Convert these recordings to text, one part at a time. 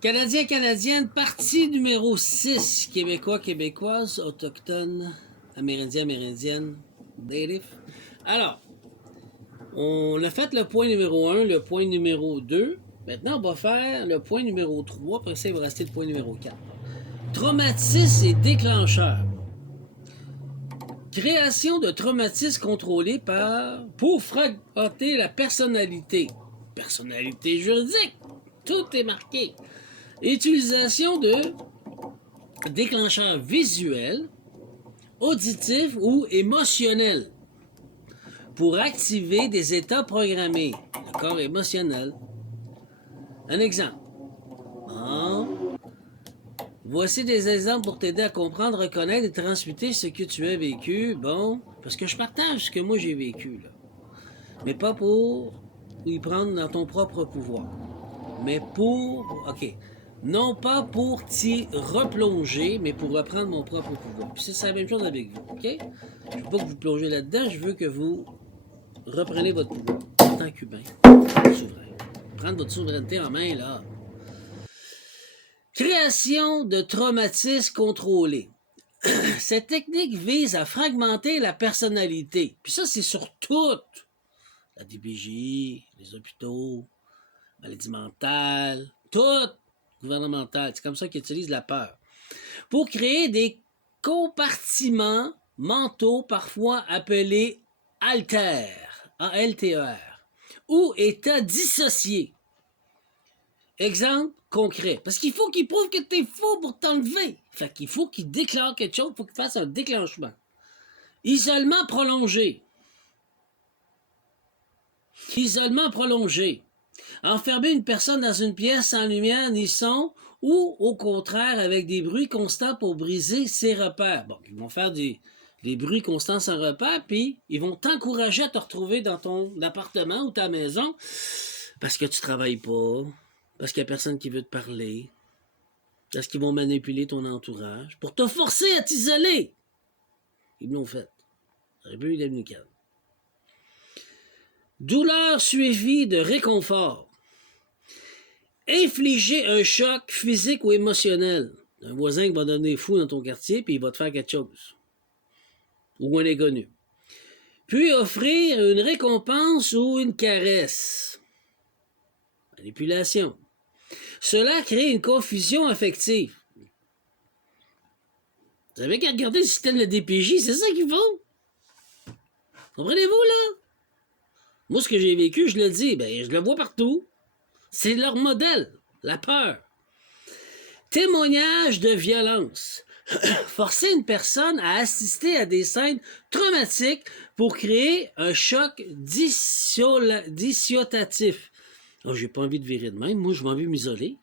Canadiens, Canadiennes, partie numéro 6. Québécois, Québécoises, Autochtones, Amérindiens, Amérindiennes, Native. Alors, on a fait le point numéro 1, le point numéro 2. Maintenant, on va faire le point numéro 3. Après ça, il va rester le point numéro 4. Traumatisme et déclencheur. Création de traumatisme contrôlé pour fragmenter la personnalité. Personnalité juridique. Tout est marqué. Utilisation de déclencheurs visuels, auditifs ou émotionnels pour activer des états programmés, le corps émotionnel. Un exemple. Bon. Voici des exemples pour t'aider à comprendre, reconnaître et transmuter ce que tu as vécu. Bon, parce que je partage ce que moi j'ai vécu, là. Mais pas pour y prendre dans ton propre pouvoir. Mais pour... OK. Non pas pour t'y replonger, mais pour reprendre mon propre pouvoir. Puis c'est la même chose avec vous, OK? Je veux pas que vous plongez là-dedans, je veux que vous reprenez votre pouvoir en tant qu'humain, souverain. Prendre votre souveraineté en main, là. Création de traumatismes contrôlés. Cette technique vise à fragmenter la personnalité. Puis ça, c'est sur toute. La DPJ, les hôpitaux, maladie mentale, tout gouvernemental. C'est comme ça qu'ils utilisent la peur. Pour créer des compartiments mentaux, parfois appelés alters, A-L-T-E-R, ou états dissociés. Exemple concret. Parce qu'il faut qu'il prouve que t'es faux pour t'enlever. Fait qu'il faut qu'il déclare quelque chose, il faut qu'il fasse un déclenchement. Isolement prolongé. Isolement prolongé. Enfermer une personne dans une pièce sans lumière ni son, ou au contraire avec des bruits constants pour briser ses repères. Bon, ils vont faire des bruits constants sans repères, puis ils vont t'encourager à te retrouver dans ton appartement ou ta maison parce que tu travailles pas, parce qu'il n'y a personne qui veut te parler, parce qu'ils vont manipuler ton entourage pour te forcer à t'isoler. Ils l'ont fait. République dominicaine. Douleur suivie de réconfort. Infliger un choc physique ou émotionnel. Un voisin qui va donner fou dans ton quartier, puis il va te faire quelque chose. Ou un inconnu. Puis offrir une récompense ou une caresse. Manipulation. Cela crée une confusion affective. Vous avez qu'à regarder le système de la DPJ, c'est ça qu'ils font. Comprenez-vous, là? Moi, ce que j'ai vécu, je le dis, ben, je le vois partout. C'est leur modèle, la peur. Témoignage de violence. Forcer une personne à assister à des scènes traumatiques pour créer un choc dissociatif. Oh, j'ai pas envie de virer de même. Moi, je m'envie de m'isoler.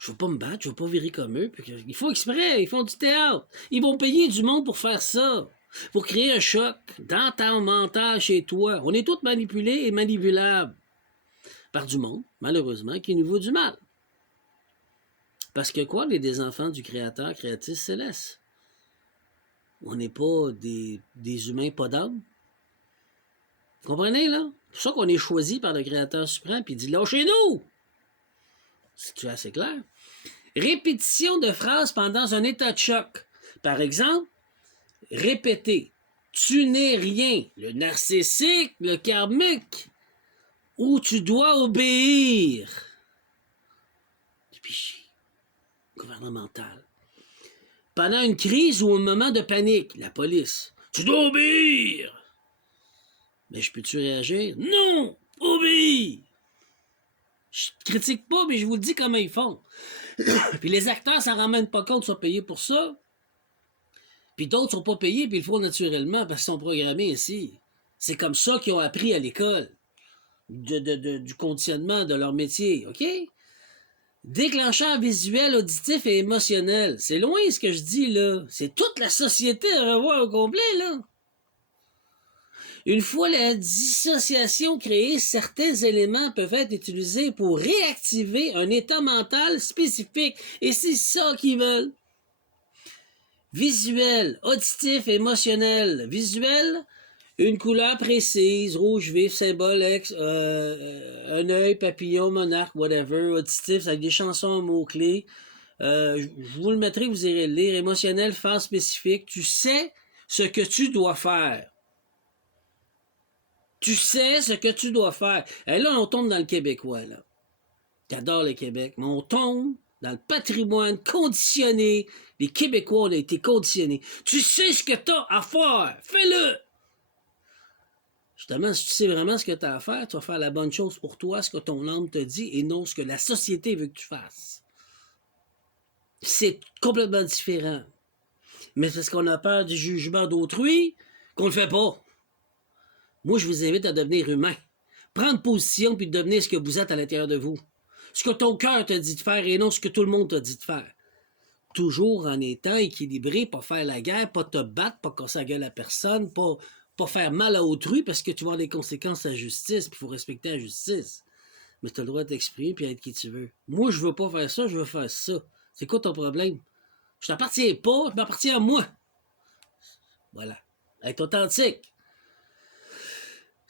Je veux pas me battre, je veux pas virer comme eux. Ils font exprès, ils font du théâtre. Ils vont payer du monde pour faire ça. Pour créer un choc dans ton mental chez toi. On est tous manipulés et manipulables par du monde, malheureusement, qui nous vaut du mal. Parce que quoi, on est des enfants du Créateur, Créatrice céleste. On n'est pas des humains pas d'âme. Vous comprenez, là? C'est pour ça qu'on est choisi par le Créateur suprême, puis il dit, lâchez-nous! C'est assez clair. Répétition de phrases pendant un état de choc. Par exemple, répéter. Tu n'es rien. Le narcissique, le karmique. Ou tu dois obéir. Puis, gouvernemental. Pendant une crise ou un moment de panique, la police. Tu dois obéir. Mais je peux-tu réagir? Non! Obéis! Je critique pas, mais je vous dis comment ils font. Puis les acteurs s'en rendent même pas compte qu'ils sont payés pour ça. Puis d'autres sont pas payés, puis ils le font naturellement parce qu'ils sont programmés ainsi. C'est comme ça qu'ils ont appris à l'école. Du conditionnement de leur métier, OK? Déclencheur visuel, auditif et émotionnel. C'est loin ce que je dis, là. C'est toute la société à revoir au complet, là. Une fois la dissociation créée, certains éléments peuvent être utilisés pour réactiver un état mental spécifique. Et c'est ça qu'ils veulent. Visuel, auditif, émotionnel. Visuel, une couleur précise, rouge vif, symbole, un œil, papillon, monarque, whatever, auditif, avec des chansons à mots-clés. Je vous le mettrai, vous irez le lire. Émotionnel, phase spécifique. Tu sais ce que tu dois faire. Tu sais ce que tu dois faire. Et là, on tombe dans le québécois, là. J'adore le Québec, mais on tombe dans le patrimoine conditionné. Les Québécois, on a été conditionnés. Tu sais ce que t'as à faire. Fais-le! Justement, si tu sais vraiment ce que tu as à faire, tu vas faire la bonne chose pour toi, ce que ton âme te dit, et non ce que la société veut que tu fasses. C'est complètement différent. Mais c'est parce qu'on a peur du jugement d'autrui qu'on le fait pas. Moi, je vous invite à devenir humain. Prendre position puis devenir ce que vous êtes à l'intérieur de vous. Ce que ton cœur t'a dit de faire et non ce que tout le monde t'a dit de faire. Toujours en étant équilibré, pas faire la guerre, pas te battre, pas casser la gueule à personne, pas faire mal à autrui parce que tu vas avoir des conséquences à la justice, puis il faut respecter la justice. Mais tu as le droit de t'exprimer puis être qui tu veux. Moi, je veux pas faire ça, je veux faire ça. C'est quoi ton problème? Je t'appartiens pas, je m'appartiens à moi. Voilà. Être authentique.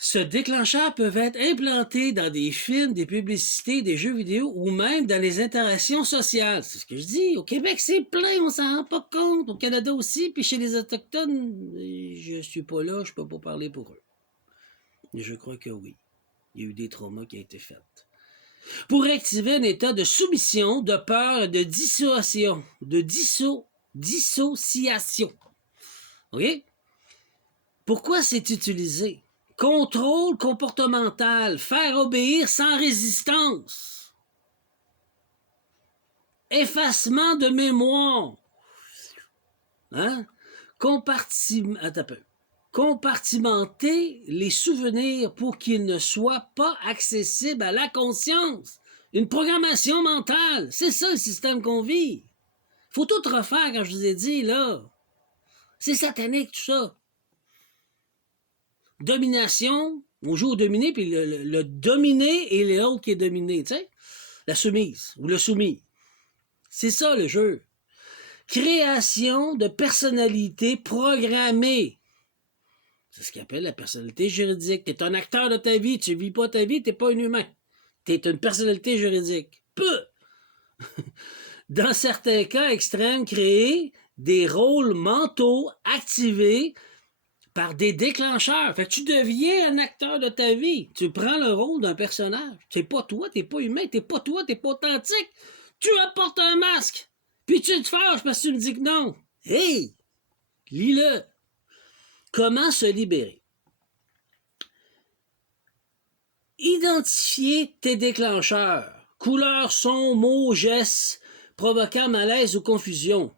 Ce déclencheur peut être implanté dans des films, des publicités, des jeux vidéo ou même dans les interactions sociales. C'est ce que je dis. Au Québec, c'est plein, on s'en rend pas compte. Au Canada aussi, puis chez les Autochtones, je suis pas là, je peux pas parler pour eux. Mais je crois que oui. Il y a eu des traumas qui ont été faits. Pour activer un état de soumission, de peur, de dissociation. Dissociation. OK? Pourquoi c'est utilisé? Contrôle comportemental, faire obéir sans résistance. Effacement de mémoire. Hein? Compartimenter les souvenirs pour qu'ils ne soient pas accessibles à la conscience. Une programmation mentale. C'est ça le système qu'on vit. Faut tout refaire, comme je vous ai dit, là. C'est satanique, tout ça. Domination, on joue au dominé, puis le dominé et l'autre qui est dominé, tu sais? La soumise ou le soumis. C'est ça le jeu. Création de personnalité programmée. C'est ce qu'on appelle la personnalité juridique. Tu es un acteur de ta vie, tu ne vis pas ta vie, tu n'es pas un humain. Tu es une personnalité juridique. Peu! Dans certains cas extrêmes, créer des rôles mentaux activés par des déclencheurs. Fait que tu deviens un acteur de ta vie. Tu prends le rôle d'un personnage. C'est pas toi, t'es pas humain, t'es pas toi, t'es pas authentique. Tu apportes un masque. Puis tu te fâches parce que tu me dis que non. Hey! Lis-le. Comment se libérer? Identifier tes déclencheurs. Couleurs, sons, mots, gestes provoquant malaise ou confusion.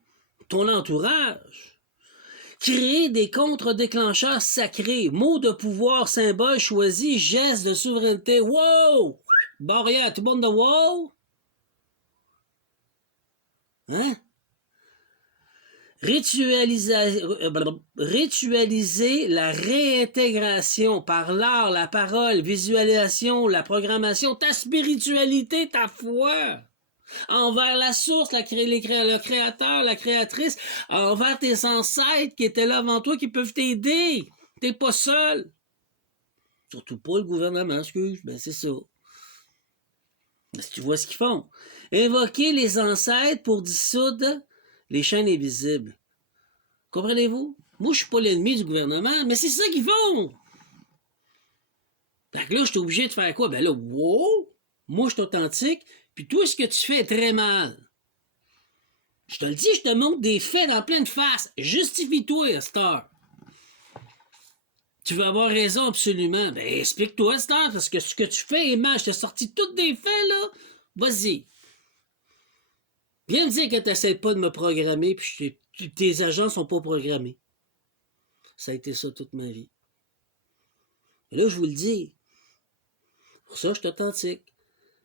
Ton entourage. Créer des contre-déclencheurs sacrés, mots de pouvoir, symboles choisis, gestes de souveraineté. Wow! Barrière, tout le monde de wow? Hein? Ritualiser la réintégration par l'art, la parole, visualisation, la programmation, ta spiritualité, ta foi. Envers la source, le créateur, la créatrice, envers tes ancêtres qui étaient là avant toi, qui peuvent t'aider. T'es pas seul. Surtout pas le gouvernement, excuse, ben c'est ça. Si tu vois ce qu'ils font. Invoquer les ancêtres pour dissoudre les chaînes invisibles. Comprenez-vous? Moi, je suis pas l'ennemi du gouvernement, mais c'est ça qu'ils font. Fait que là, je suis obligé de faire quoi? Ben là, wow! Moi, je suis authentique, puis toi, ce que tu fais est très mal. Je te le dis, je te montre des faits dans pleine face. Justifie-toi, à cette heure. Tu veux avoir raison, absolument. Ben, explique-toi, à cette heure, parce que ce que tu fais est mal. Je t'ai sorti tous des faits, là. Vas-y. Viens me dire que tu n'essaies pas de me programmer, puis tes agents sont pas programmés. Ça a été ça toute ma vie. Et là, je vous le dis. Pour ça, je suis authentique.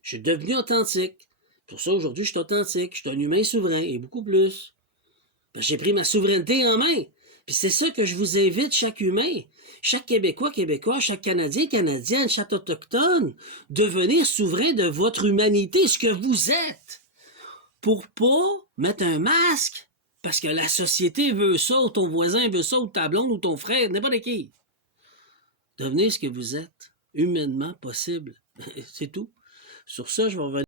Je suis devenu authentique. Pour ça, aujourd'hui, je suis authentique. Je suis un humain souverain, et beaucoup plus. Parce que j'ai pris ma souveraineté en main. Puis c'est ça que je vous invite, chaque humain, chaque Québécois, chaque Canadien, Canadienne, chaque Autochtone, devenir souverain de votre humanité, ce que vous êtes. Pour pas mettre un masque, parce que la société veut ça, ou ton voisin veut ça, ou ta blonde, ou ton frère, n'importe qui. Devenez ce que vous êtes, humainement possible. C'est tout. Sur ça, je vais revenir.